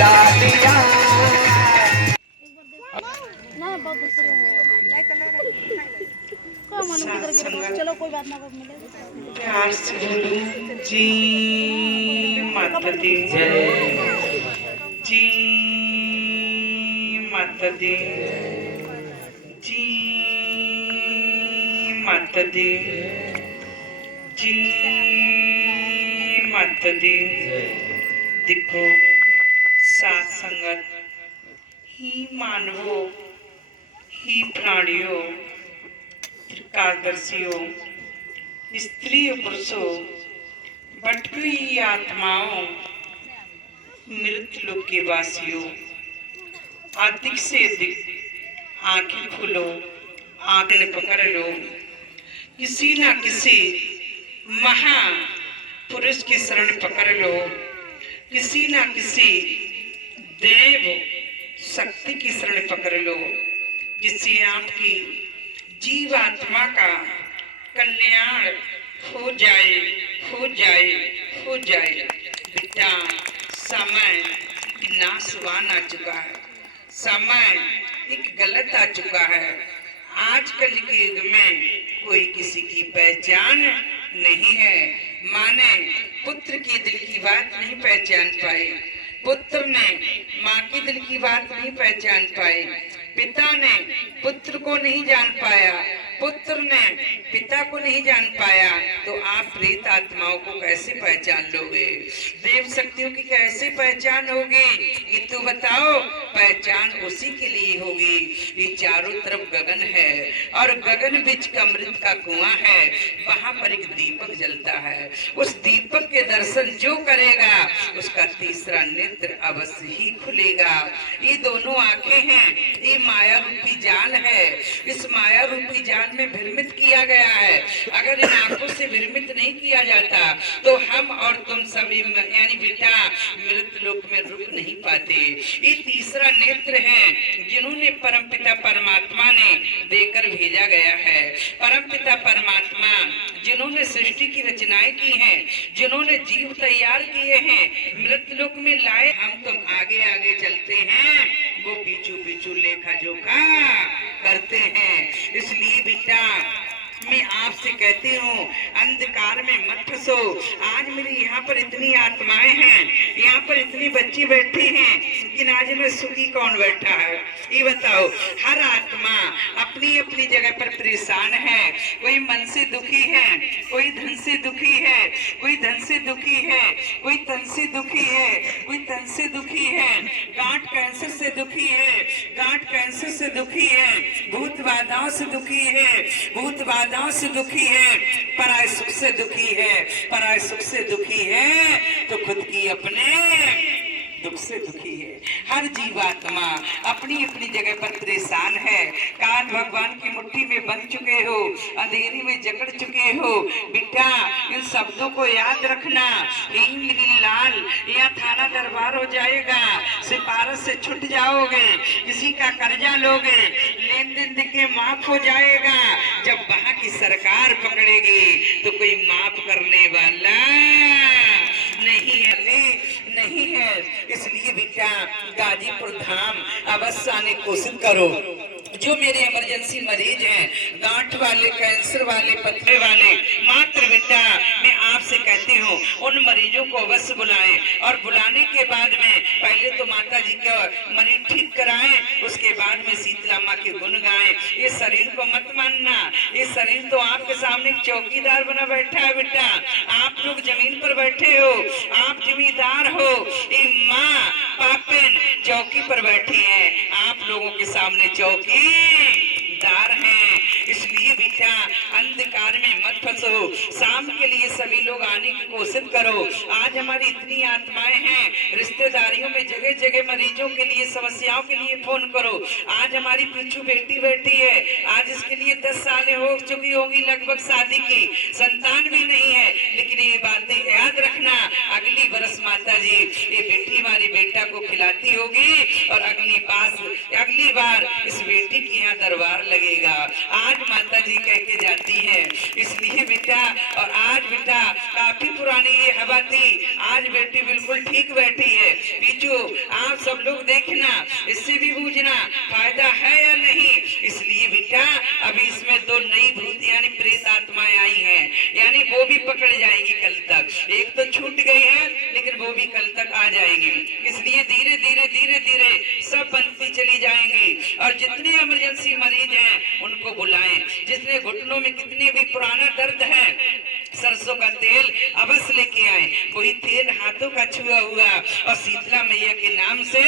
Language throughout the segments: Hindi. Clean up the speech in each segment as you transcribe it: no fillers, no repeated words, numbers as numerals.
बुला दिया। चलो कोई बात ना प्यार से बोलूं जी माता दी जी माता दी जी माता दी जी माता दी। देखो सात संगत ही मानवों ही प्राणियों त्रिकालदर्शियों स्त्री और पुरुषों भटकी हुई आत्माओं मृत लोक के वासियों अधिक से अधिक आंखें खोलो आंखें पकड़ लो। किसी ना किसी महापुरुष की शरण पकड़ लो। किसी ना किसी देव शक्ति की शरण पकड़ लो जिससे आपकी जीवात्मा का कल्याण हो जाए हो जाए हो जाए। बेटा समय नाशवान आ चुका है। समय एक गलत आ चुका है। आजकल के युग में कोई किसी की पहचान नहीं है। माने पुत्र की दिल की बात नहीं पहचान पाए। पुत्र ने माँ की दिल की बात नहीं पहचान पाए। पिता ने पुत्र को नहीं जान पाया। पुत्र ने पिता को नहीं जान पाया तो आप प्रेत आत्माओं को कैसे पहचान लोगे? देव शक्तियों की कैसे पहचान होगी? ये तो बताओ। पहचान उसी के लिए होगी। ये चारों तरफ गगन है और गगन बीच का अमृत का कुआं है। वहां पर एक दीपक जलता है। उस दीपक के दर्शन जो करेगा उसका तीसरा नेत्र अवश्य ही खुलेगा। ये दोनों आंखें हैं। ये माया रूपी जाल है। इस माया रूपी जाल में भ्रमित किया गया है। अगर इन आंखों से भ्रमित नहीं किया जाता तो हम और तुम सभी यानी बेटा मृत लोक में रुक नहीं पाते। ये तीसरा नेत्र है जिन्होंने परमपिता परमात्मा ने देकर भेजा गया है। परमपिता परमात्मा जिन्होंने सृष्टि की रचनाएं की हैं, जिन्होंने जीव तैयार किए हैं, मृत लोक में लाए। हम तुम आगे आगे चलते हैं, वो पीछू पीछू लेखा जोखा करते हैं। इसलिए बेटा मैं आपसे कहती हूँ अंधकार में मत फंसो। आज मेरी यहाँ पर इतनी आत्माएं हैं, यहाँ पर इतनी बच्ची बैठी हैं, लेकिन आज में सुखी कौन बैठा है ये बताओ? हर आत्मा अपनी अपनी जगह पर परेशान है। कोई मन से दुखी है, कोई धन से दुखी है, कोई धन से दुखी है, कोई तन से दुखी है, कोई तन से दुखी है, गांठ कैंसर से दुखी है, गांठ कैंसर से दुखी है, भूत बाधाओं से दुखी है, भूत बाधाओं से दुखी है, पराय सुख से दुखी है, पराय सुख से दुखी है तो खुद की अपने दुख से दुखी है। हर जीवात्मा अपनी अपनी जगह पर परेशान है। काल भगवान की मुट्ठी में बंध चुके हो, अंधेरी में जकड़ चुके हो। बेटा इन शब्दों को याद रखना। हीन लाल या थाना दरबार हो जाएगा, सिफारिश से छूट जाओगे, किसी का कर्जा लोगे, लेन देन देके माफ हो जाएगा। जब वहां की सरकार पकड़ेगी तो कोई माफ करने वाला नहीं है, नहीं है। इसलिए बेटा गाजीपुर धाम अवश्य आने की कोशिश करो। जो मेरे इमरजेंसी मरीज हैं, गांठ वाले, कैंसर वाले, पथरी वाले, मात्र बेटा मैं आपसे कहती हूँ उन मरीजों को अवश्य बुलाएं और बुलाने के बाद में पहले तो माता जी का मरीज ठीक कराएं, उसके बाद में शीतला माँ के गुण गाएं। ये शरीर को मत मानना, ये शरीर तो आपके सामने एक चौकीदार बना बैठा है। बेटा आप लोग जमीन पर बैठे हो, आप जिम्मेदार हो। ये माँ पापिन चौकी पर बैठी है, आप लोगों के सामने चौकीदार हैं। इसलिए बेटा अंधकार में मत फंसो। शाम के लिए सभी लोग आने की कोशिश करो। आज हमारी इतनी आत्माएं हैं, रिश्तेदारियों में जगह जगह मरीजों के लिए, समस्याओं के लिए फोन करो। आज हमारी पीछू बेटी बैठी है, आज इसके लिए 10 सालें हो चुकी होंगी लगभग शादी की, संतान भी नहीं है। लेकिन ये बातें याद रखना, अगली बरस माता जी ये बेटी हमारी बेटा को खिलाती होगी और अगली बार इस बेटी के यहाँ दरबार लगेगा। आज माता जी कह के जाती है। इसलिए बेटा, और आज बेटा काफी पुरानी ये हवा थी, आज बेटी बिल्कुल ठीक बैठी है। पीछू आप सब लोग देखना, इससे भी पूछना फायदा है या नहीं। इसलिए बेटा अभी इसमें दो नई भूत यानी प्रेत आत्माएं आई हैं, यानी वो भी पकड़ जाएंगी कल तक। एक तो छूट गई है लेकिन वो भी कल तक आ जाएंगी। इसलिए धीरे धीरे धीरे धीरे सब बनती चली जाएंगी। और जितने इमरजेंसी मरीज हैं उनको बुलाएं, जितने घुटनों में कितने भी पुराना दर्द है, सरसों का तेल अवश्य लेके आए। कोई तेल हाथों का छुआ हुआ और शीतला मैया के नाम से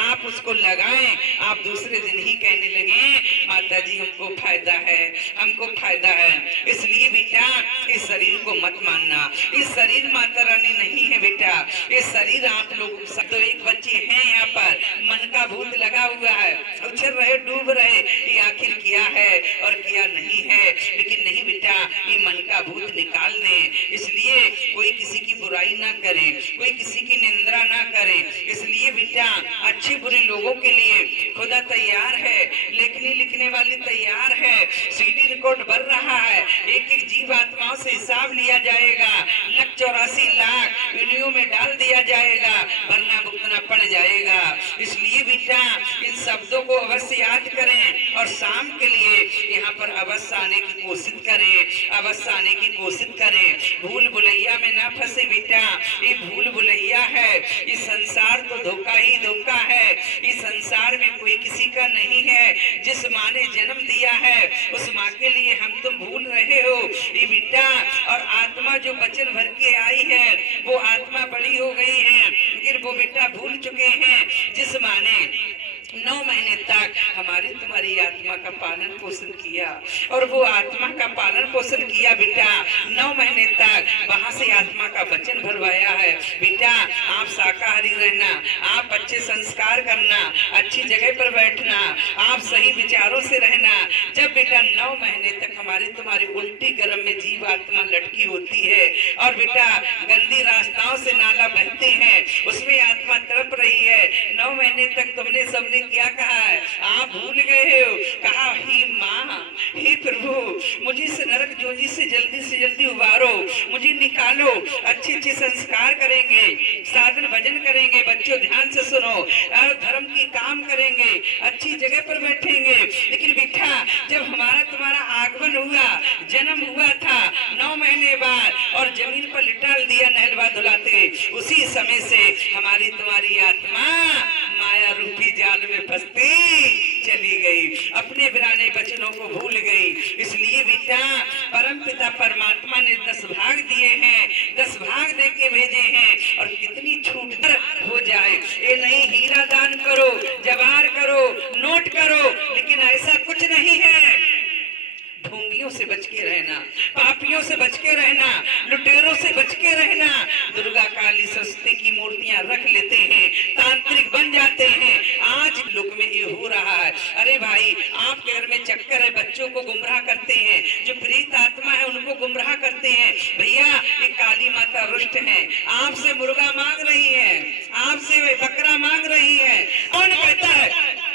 आप उसको लगाएं। आप दूसरे दिन ही कहने लगे माता जी हमको फायदा है, हमको फायदा है। इसलिए बेटा इस शरीर को मत मानना, इस शरीर माता रानी नहीं है बेटा। ये शरीर आप लोग सब तो एक बच्चे हैं यहाँ पर, मन का भूत लगा हुआ है, उछल रहे डूब रहे, ये आखिर किया है और किया नहीं है। लेकिन नहीं बेटा, ये मन का भूत निकाल दें। इसलिए कोई किसी की बुराई ना करे, कोई किसी की निंदा ना करे। इसलिए बेटा अच्छे बुरे लोगों के लिए खुदा तैयार है, लेखनी लिखने वाली तैयार है, सीडी रिकॉर्ड भर रहा है। एक एक जीव आत्माओं से हिसाब लिया जाएगा, 184,00,000 वीडियो में डाल दिया जाएगा, वरना भुगतना पड़ जाएगा। इसलिए बेटा इन शब्दों को अवश्य याद करें और शाम के लिए यहाँ पर अवश्य आने की कोशिश करें, अवश्य आने की कोशिश करें। भूल भुलैया में ना फंसे बेटा, ये भूल भुलैया है। इस संसार तो धोखा ही धोखा है। इस संसार में कोई किसी का नहीं है। जिस माँ ने जन्म दिया है उस माँ के लिए हम तुम भूल रहे हो ये बेटा। और आत्मा जो वचन भर के आई है वो आत्मा बड़ी हो गई है, फिर वो बेटा भूल चुके हैं। जिस माँ ने 9 महीने तक हमारी तुम्हारी आत्मा का पालन पोषण किया और वो आत्मा का पालन पोषण किया बेटा, 9 महीने तक वहां से आत्मा का वचन भरवाया है। बेटा आप शाकाहारी रहना, आप अच्छे संस्कार करना, अच्छी जगह पर बैठना, आप सही विचारों से रहना। जब बेटा 9 महीने तक हमारी तुम्हारी उल्टी गर्म में जीव आत्मा लटकी होती है और बेटा गंदी रास्ताओं से नाला बहते हैं, उसमें आत्मा तड़प रही है। 9 महीने तक तुमने सबने क्या कहा है, आप भूल गए हो। कहा हे माँ, हे प्रभु, मुझे इस नरक जोजी से जल्दी उबारो, मुझे निकालो। अच्छे अच्छे संस्कार करेंगे, साधन भजन करेंगे, बच्चों ध्यान से सुनो, और धर्म की काम करेंगे, अच्छी जगह पर बैठेंगे। लेकिन बेटा जब हमारा तुम्हारा आगमन हुआ, जन्म हुआ था 9 महीने बाद और जमीन पर लिटाल दिया नहलवा धुलाते, उसी समय से हमारी तुम्हारी आत्मा माया रूपी जाल में फंसती चली गई, अपने बिराने वचनों को भूल गई। इसलिए बेटा परम पिता परमात्मा ने 10 भाग दिए हैं, 10 भाग दे के भेजे हैं। और कितनी छूट हो जाए, ये नहीं हीरा दान करो, जवाहर करो, नोट करो, लेकिन ऐसा कुछ नहीं है। ढोंगियों से बच के रहना, पापियों से बच के रहना, लुटेरों से बच के रहना। दुर्गा काली सरस्वती की मूर्तियां रख लेते हैं, तांत्रिक बन जाते हैं। आज लोग में ये हो रहा है। अरे भाई आपके घर में चक्कर है, बच्चों को गुमराह करते हैं, जो प्रेत आत्मा है उनको गुमराह करते हैं। भैया ये काली माता रुष्ट है, आपसे मुर्गा मांग रही है, आपसे वे बकरा मांग रही है। कौन कहता है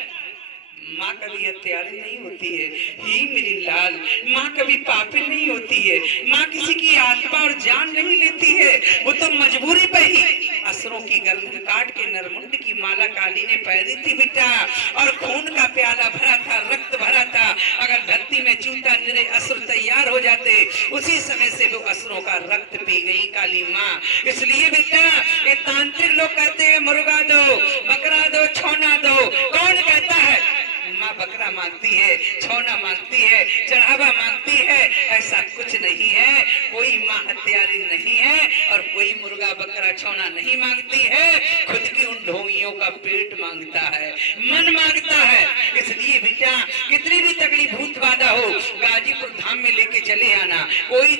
माँ कभी हत्यारी नहीं होती है, ही मेरी लाल, माँ कभी पापी नहीं होती है, माँ किसी की आत्मा और जान नहीं लेती है। वो तो मजबूरी पे ही असुरों की गर्दन काट के नरमुंड की माला काली ने पहनी थी बेटा, और खून का प्याला भरा था, रक्त भरा था। अगर धरती में चूता निरे असुर तैयार हो जाते, उसी समय से वो असुरों का रक्त पी गई काली माँ। इसलिए बेटा ये तांत्रिक लोग कहते हैं मुर्गा दो, बकरा दो, छौना दो। कौन कहता है माँ बकरा मांगती है, छौना मांगती है, चढ़ावा मांगती है? ऐसा कुछ नहीं है। कोई माँ हत्यारी नहीं है और कोई मुर्गा बकरा छौना नहीं मांगती है। खुद की उन ढोंगियों का पेट मांगता है, मन मांगता है। इसलिए बेटा कितनी भी तगड़ी भूत बाधा हो, गाजीपुर धाम में लेके चले आना। कोई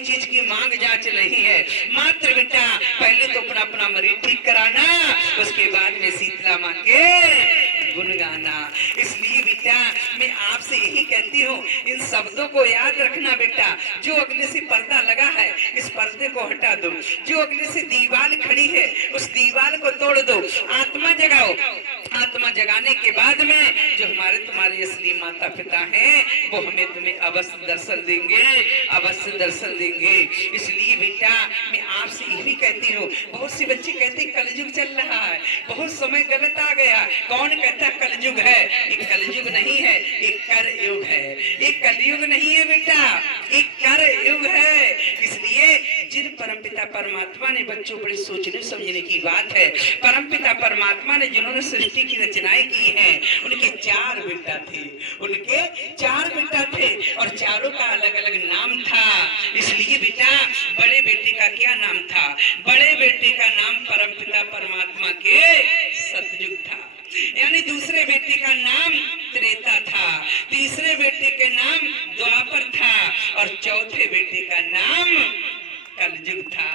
चीज की मांग जांच नहीं है। मात्र बेटा पहले तो अपना मरीज ठीक कराना, उसके बाद में शीतला माँ के गुण गाना। इसलिए बेटा मैं आपसे यही कहती हूँ, इन शब्दों को याद रखना बेटा। जो अगले से पर्दा लगा है, इस पर्दे को हटा दो। जो अगले से दीवार खड़ी है, उस दीवार को तोड़ दो। आत्मा जगाओ। आत्मा जगाने के बाद में जो हमारे तुम्हारे असली माता पिता हैं वो हमें तुम्हें अवश्य दर्शन देंगे, अवश्य दर्शन देंगे। इसलिए बेटा मैं आपसे ये भी कहती हूँ, बहुत से बच्चे कहते कलयुग चल रहा है, बहुत समय गलत आ गया। कौन कहता कलयुग है? एक कलयुग नहीं है, एक कर युग है। एक कलयुग नहीं है बेटा, एक कर युग है। इसलिए जिन परमपिता परमात्मा ने, बच्चों बड़े सोचने समझने की बात है, परमपिता परमात्मा ने जिन्होंने सृष्टि की रचनाएं की हैं, उनके 4 बेटा थे, उनके 4 बेटा थे और चारों का अलग अलग नाम था। इसलिए बेटा बड़े बेटे का क्या नाम था? बड़े बेटे का नाम परमपिता परमात्मा के सतयुग था, यानी दूसरे बेटे का नाम त्रेता था, तीसरे बेटे के नाम द्वापर था और चौथे बेटे का नाम कलयुग था।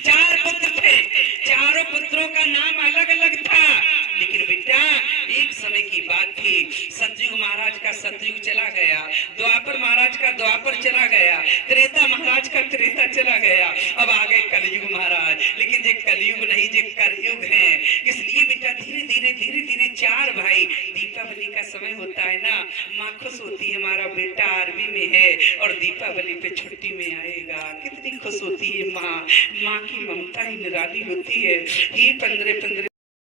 4 पुत्र थे, चारों पुत्रों का नाम अलग अलग था। लेकिन बेटा एक समय की बात थी, सतयुग महाराज का सतयुग चला गया, द्वापर महाराज का द्वापर चला गया, त्रेता महाराज का त्रेता चला गया, अब आ गए कलयुग महाराज। लेकिन जे कलयुग नहीं, जे कलयुग है। इसलिए बेटा धीरे धीरे धीरे धीरे 4 भाई, दीपावली का समय होता है ना, माँ खुश होती है हमारा बेटा आर्मी में है और दीपावली पे छुट्टी में आएगा। कितनी खुश होती है माँ, माँ की ममता ही निराली होती है। ये 15-15